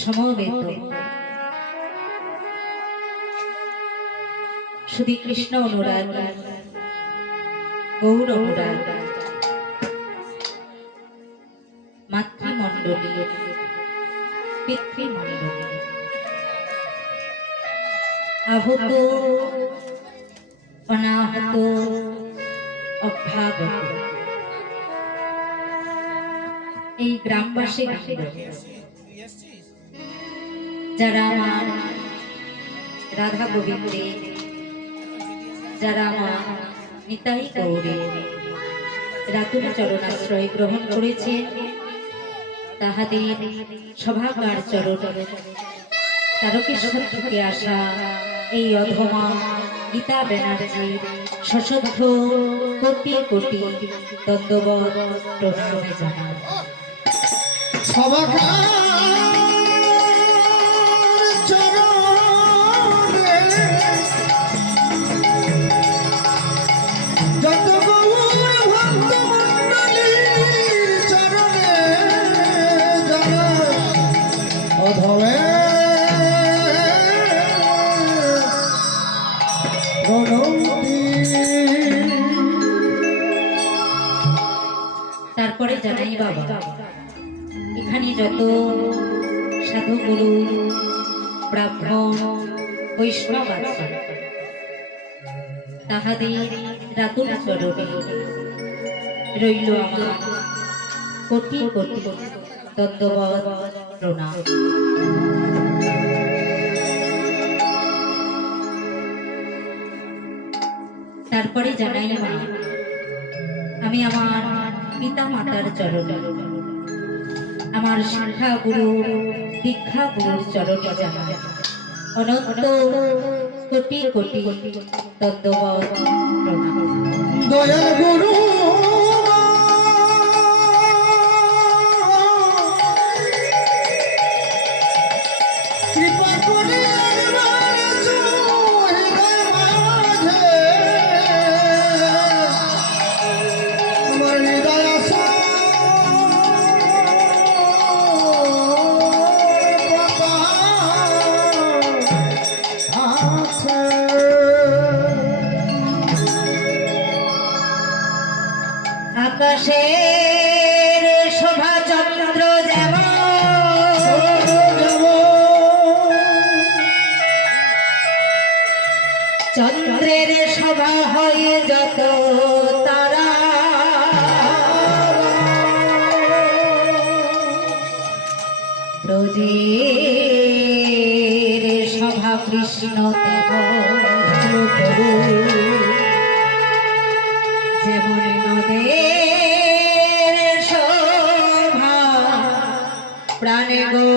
সমবেত শুধু কৃষ্ণ অনুরাগ গৌর অনুরাগ মাতৃমণ্ডলী পিতৃমণ্ডলী আহত অনাহত অভাগত এই গ্রামবাসী যারা আমার রাধা গোবিন্দে যারা আমার নিতাই গৌরে রাতুল চরণাশ্রয় গ্রহণ করেছে তাহাদের সভাগার চরণ তারকেশ্বর থেকে আসা এই অধমা গীতা ব্যানার্জি সশস্ত্র কোটি কোটি দণ্ডবত প্রণামে জানাই। তারপরে জানাই বাবা এখানে যত সাধু গুরু ব্রাহ্মণ বৈষ্ণব আছে তাহাদের রাতুল চরণে রইল আমার কোটি কোটি দণ্ডবত প্রণাম। তারপরে জানাই মা আমি আমার পিতা মাতার চরণে আমার শিক্ষা গুরু দীক্ষা গুরুর চরণে জানাই অনন্ত কোটি কোটি দণ্ডবত প্রণাম। দয়া গুরু কৃপা করে আকাশের শোভা চন্দ্র যেমন চন্দ্রের শোভা হয়ে যত তারা ব্রজের শোভা কৃষ্ণ দেব যেমন নদের শোভা প্রাণে গো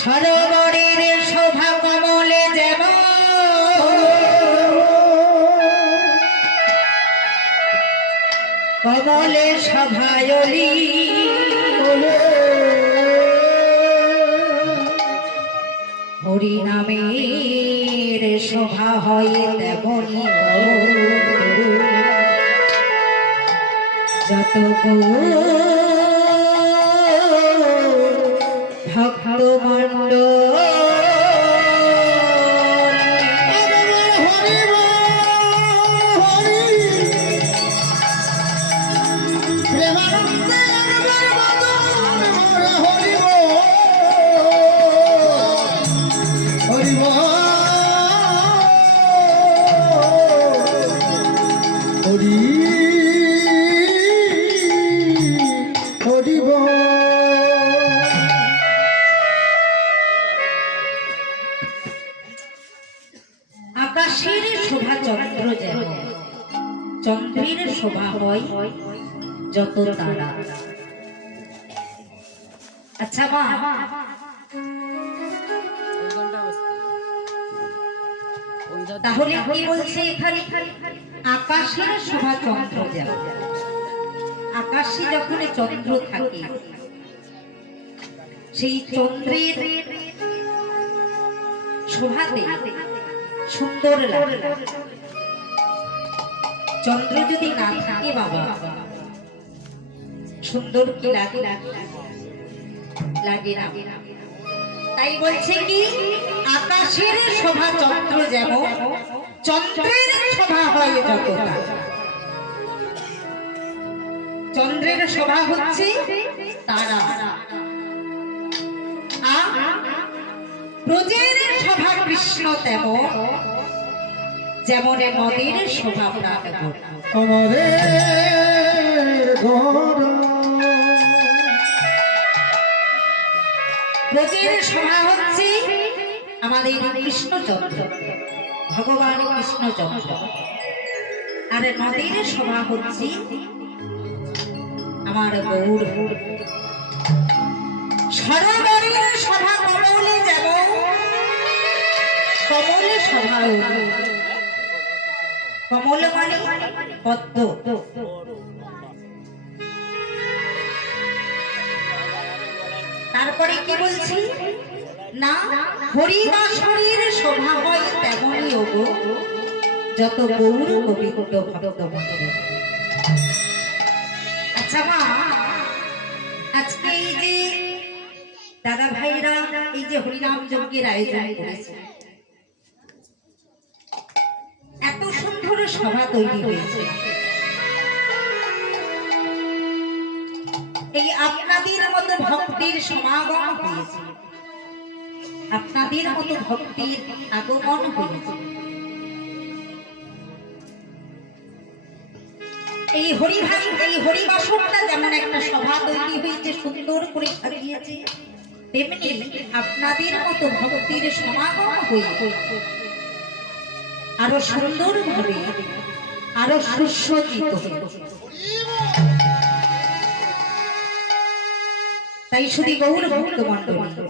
সরোবরের শোভা কমলে যেমন কমলে সভায়লি হরি নামের শোভা হয় তেমনি যত ভক্তমণ্ডল আকাশের শোভা চন্দ্র যেমন চন্দ্রের শোভা হয় যত তারা। আচ্ছা মা তাহলে কি বলছে এখানে আকাশের শোভা চন্দ্র যেমন আকাশে যখন চন্দ্র থাকে, সেই চন্দ্রের শোভাতে সুন্দর লাগে। চন্দ্র যদি না থাকে বাবা, সুন্দর কি লাগে? লাগে না। তাই বলছে কি, আকাশের শোভা চন্দ্র যেমন, চন্দ্রের শোভা হয় যতটা। চন্দ্রের শোভা হচ্ছে তারা, ব্রজের শোভা কৃষ্ণ তেমন, যেমন নদীর শোভা প্রাণগণ। ব্রজের শোভা হচ্ছে আমাদের কৃষ্ণচন্দ্র, ভগবান কৃষ্ণচন্দ্র। আর নদীর শোভা হচ্ছে আমার গৌর। সরোবরের শোভা কমলে যেমন, কমলে শোভা, কমল মানে পদ্ম। তারপরে কি বলছি না, হরিবাসরের শোভা হয় তেমনই ওগো, যত গৌর গোবিন্দ ভক্ত। আচ্ছা মা, আজকে এই যে দাদা ভাইরা এই যে হরিনাম যজ্ঞের আয়োজন করেছে, এত সুন্দর সভা তৈরি হয়েছে, এই আপনাদের মতো ভক্তির সমাগম হয়েছে, আপনাদের মতো ভক্তির আগমন হয়েছে। এই হরিবাসরটা যেমন একটা সভা তৈরি হয়েছে, সুন্দর করে সাজিয়েছে, তেমনি আপনাদের মতো ভক্তির সমাগম হয়েছে আরো সুন্দর ভাবে, আরো সুসজ্জিত হয়েছে। তাই শুধু গৌর ভক্ত মণ্ডলী,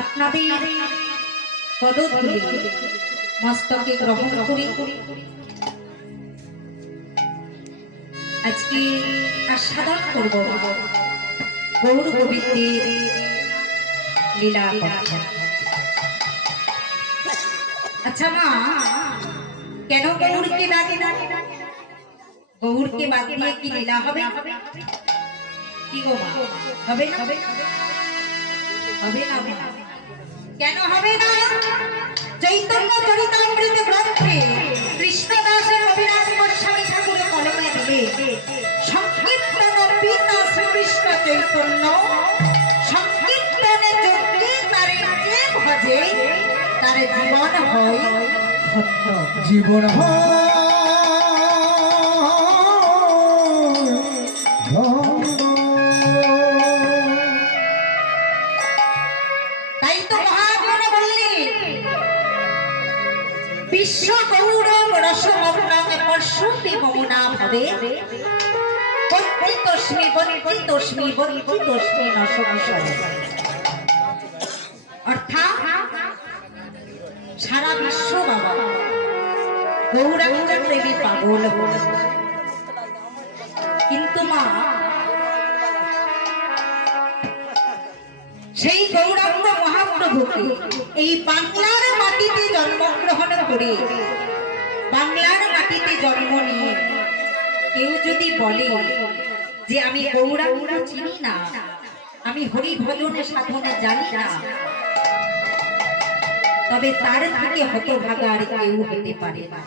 আপনাদের পদধূলি মস্তকে গ্রহণ করি আজকে আস্বাদন করব গৌর গোবিন্দের লীলা। আচ্ছা মা, কেন গৌরকে ডাকে না? গৌরকে বাদ দিয়ে কি লীলা হবে? কি গো মা, হবে না? হবে না? কেন হবে না? চৈতন্য চরিতামৃত গ্রন্থে কৃষ্ণদাসের অভিরাম গোস্বামী ঠাকুরের কলমে দিলে সংকীর্তন পিতা শ্রীকৃষ্ণ চৈতন্য, সংকীর্তনে যজ্ঞে তারে যে ভজে তার জীবন হয় ধন্য। জীবন হয় তাই তো মহাপ্রভু বললেন, বিশ্ব গৌরব রসমগ্নং পর্ষতি মমনা ভবে, বঞ্চিতস্মি বঞ্চিতস্মি বঞ্চিতস্মি ন সংশয়। অর্থাৎ সারা বিশ্ব বাবা গৌরাঙ্গ প্রেমী পাগল হল, কিন্তু মা সেই গৌরাঙ্গ মহাপ্রভুকে এই বাংলার মাটিতে জন্মগ্রহণ করে, বাংলার মাটিতে জন্ম নিয়ে কেউ যদি বলে যে আমি গৌরাঙ্গ চিনি না, আমি হরি ভজনে সাধনে জানি না, তবে তার থেকে হতভাগা আর কেউ হতে পারে না।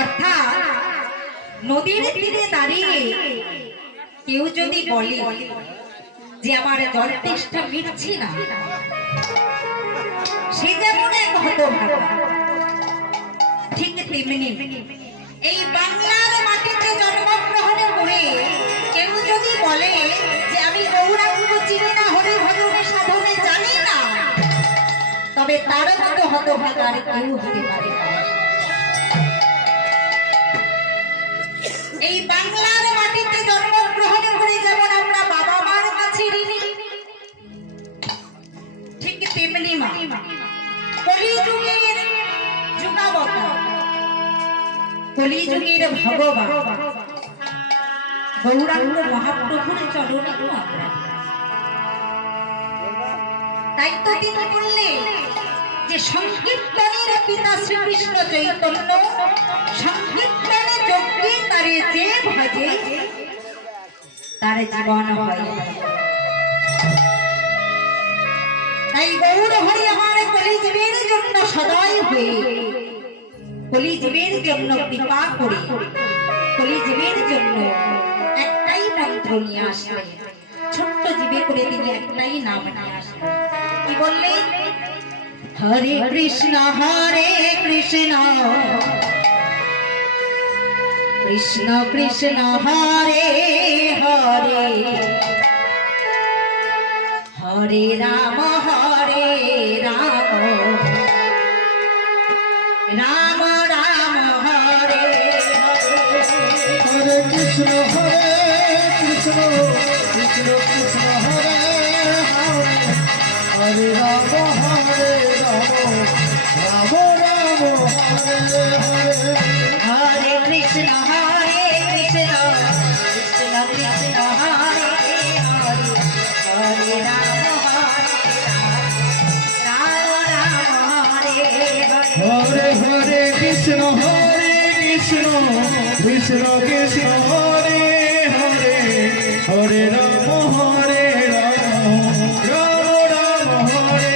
অর্থাৎ নদীর তীরে দাঁড়িয়ে কেউ যদি বলে যে আমার জল তেষ্টা মিটছে না, সে যেমন এক হতভাগা, ঠিক তেমনি এই বাংলার মাটিতে জন্মগ্রহণ করে কেউ যদি বলে যে আমি গৌরাঙ্গ চিনি না, হরি ভজনে সাধনে জানি না, তবে তার মতো হতভাগা আর কেউ হতে পারে না। এই বাংলার মাটিতে জন্মগ্রহণ করে যেমন আমরা বাবা মার কাছে ঋণী, ঠিক তেমনি মা কলিযুগের যুগাবতার কলিযুগের ভগবান গৌরাঙ্গ মহাপ্রভুর চরণে আমরা। তাই তো তিনি বললেন যে সংকীর্তনের পিতা শ্রীকৃষ্ণ চৈতন্য, সংকীর্তনে যজ্ঞে তারে যে ভজে তার জীবন হয়। তাই গৌর হরি আমার কলিজীবের জন্য সদয় হয়ে কলিজীবের জন্য কৃপা করে কলিজীবের জন্য একটাই মন্ত্র নিয়ে আসলেন। ছোট্ট জীবে করে তিনি একটাই নাম নিয়ে আসলেন। কি বললেন? হরে কৃষ্ণ কৃষ্ণ কৃষ্ণ হরে হরে হরে রাম রাম রাম হরে হরে। হরে কৃষ্ণ কৃষ্ণ কৃষ্ণ হরে হরে হরে রাম রাম রাম হরে হরে। হরে কৃষ্ণ কৃষ্ণ কৃষ্ণ হরে হরে হরে রাম রাম হরে হরে। হরে হরে কৃষ্ণ কৃষ্ণ কৃষ্ণ কৃষ্ণ হরে হরে হরে রাম রাম রাম হরে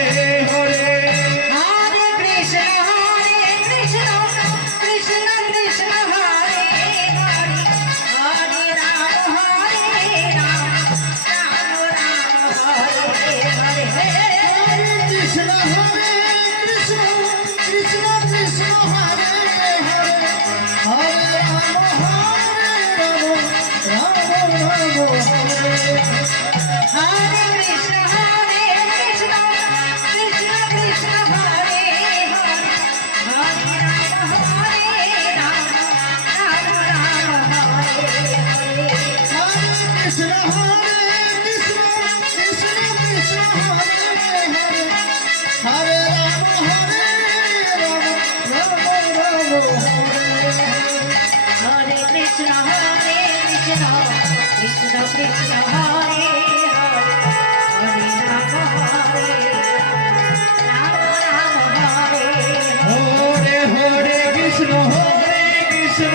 হরে। হরে কৃষ্ণ কৃষ্ণ কৃষ্ণ কৃষ্ণ হরে হরে হরে রাম রাম রাম হরে হরে। হরে কৃষ্ণ কৃষ্ণ কৃষ্ণ কৃষ্ণ হরে হরে হরে রাম রাম রাম হরে। হরে কৃষ্ণ কৃষ্ণ কৃষ্ণ কৃষ্ণ হরে হরে হরে রাম রাম রাম হরে হরে। হরে কৃষ্ণ কৃষ্ণ কৃষ্ণ কৃষ্ণ হরে হরে হরে রাম রাম রাম হরে। হরে কৃষ্ণ কৃষ্ণ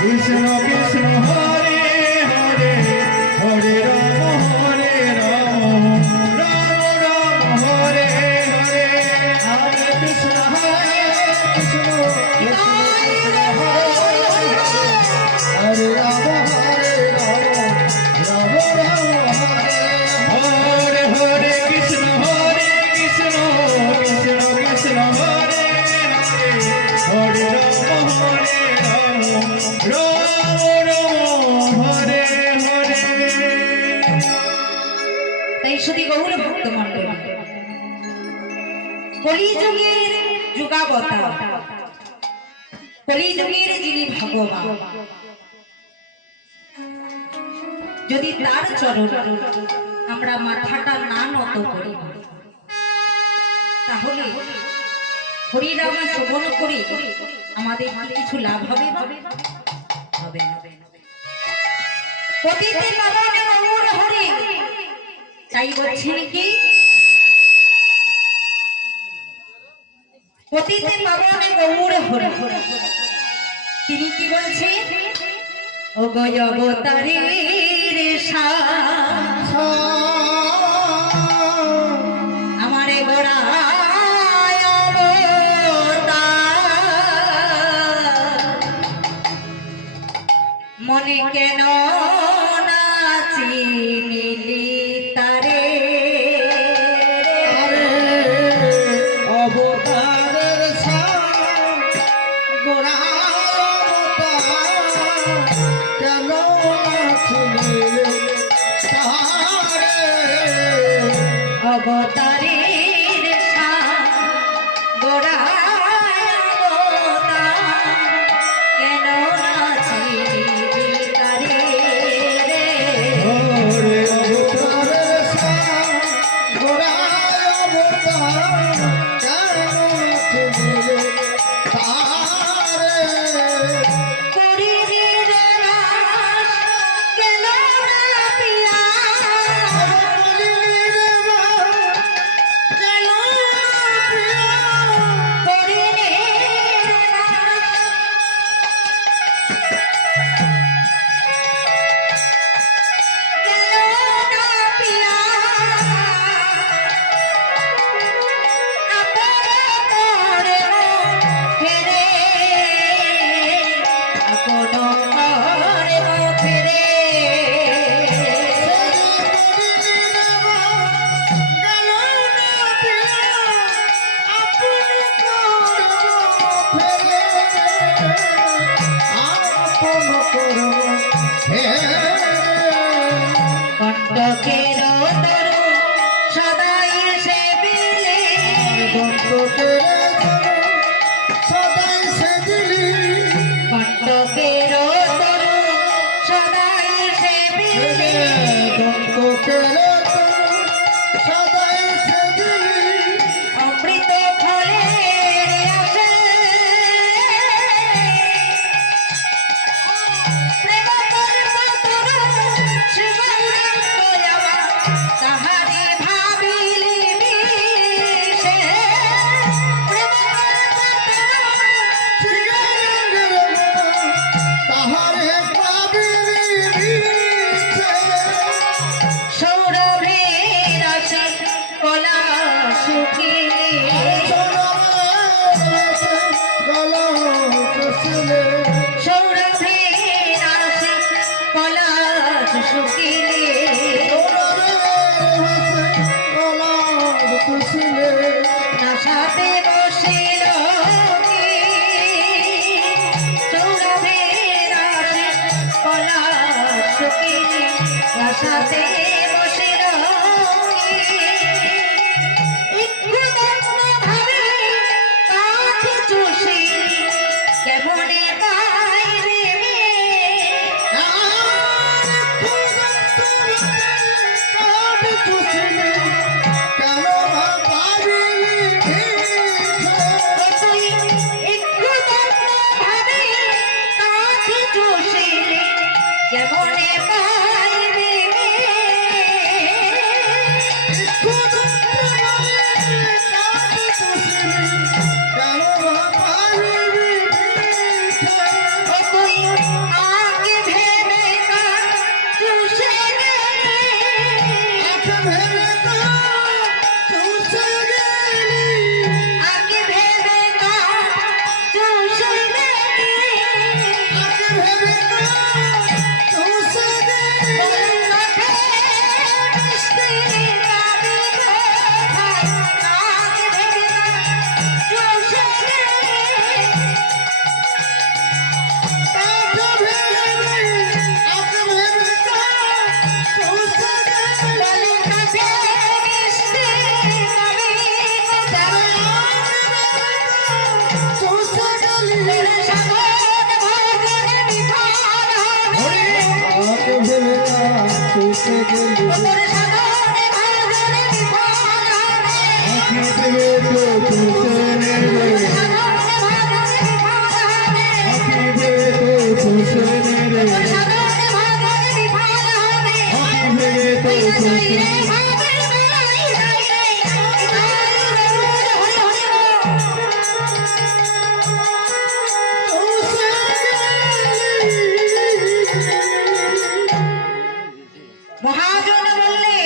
কৃষ্ণ কৃষ্ণ হরে হরে হরে রাম রাম হরে হরে। হরে হরে কৃষ্ণ কৃষ্ণ কৃষ্ণ হরে হরে হরে রাম রাম রাম হরে হরে। হরে কৃষ্ণ কৃষ্ণ কৃষ্ণ কৃষ্ণ হরে রাম রাম রাম হরে। হরে হরে কৃষ্ণ কৃষ্ণ কৃষ্ণ হরে হরে হরে রাম রাম হরে হরে। তাই শুধু গৌর ভক্ত মন্ডলী কলিযুগের যুগাবতার কলিযুগের যিনি ভগবান, যদি তার চরণ আমরা মাথাটা না নত করি তাহলে হরিনাম শ্রবণ করে আমাদের কি কিছু লাভ হবে? হবে না। পতিতে পাবনে গৌর হরি। তাই বলছেন কি পতিতে পাবনে গৌর হরি। তিনি কি বলছেন? ও গয়বতারের শান আমারে গোড়ায় অবতার, মনে কেন না চিনিলি তারে। অবতারের সান গোড়াবতার কেন শুনিলে তারে। অবতারের শান গোড়ায় অবতার, কেন না চিনিলি তারে। হরে অবতারের সান গোড়াবতার কেন শুনিলে তারে। কোনো করে ফিরে কণ্টকের তরু সদাই সে বিলে কণ্টকের তরু সদাই সে বিলে অমৃত ফলের আসে প্রেম তরু শিবরাম কয়াবা তাহারে ভাবিলি মিশে প্রেম সৌরভের আসে কলা শুকিলে সৌরভের আসে কলা শুকিলে নাশাতে বসিল কি সৌরভের আসে কলা শুকিলে নাশাতে বসিল কি একটু ভাবে কাছে চষিলি কেমনে পাইবে তুই একটু ভাবে কাছে চষিলি কেমনে পাইবে তুই আগে ভেবে কাজ চুষে গেলি আগে ভেবে কাজ চুষে গেলি বলনাথে মিষ্টি গাবি কোথায় আগে ভেবে কাজ চুষে গেলি বলনাথে মিষ্টি গাবি কোথায় তোর সাগর ভজন বিফল হবে তোর সাগর ভজন বিফল হবে সাগর ভজন বিফল হবে সাগর ভজন বিফল হবে তুই না চাইলে হবে বলাই যাইলে হরি হরি মহাজন বললে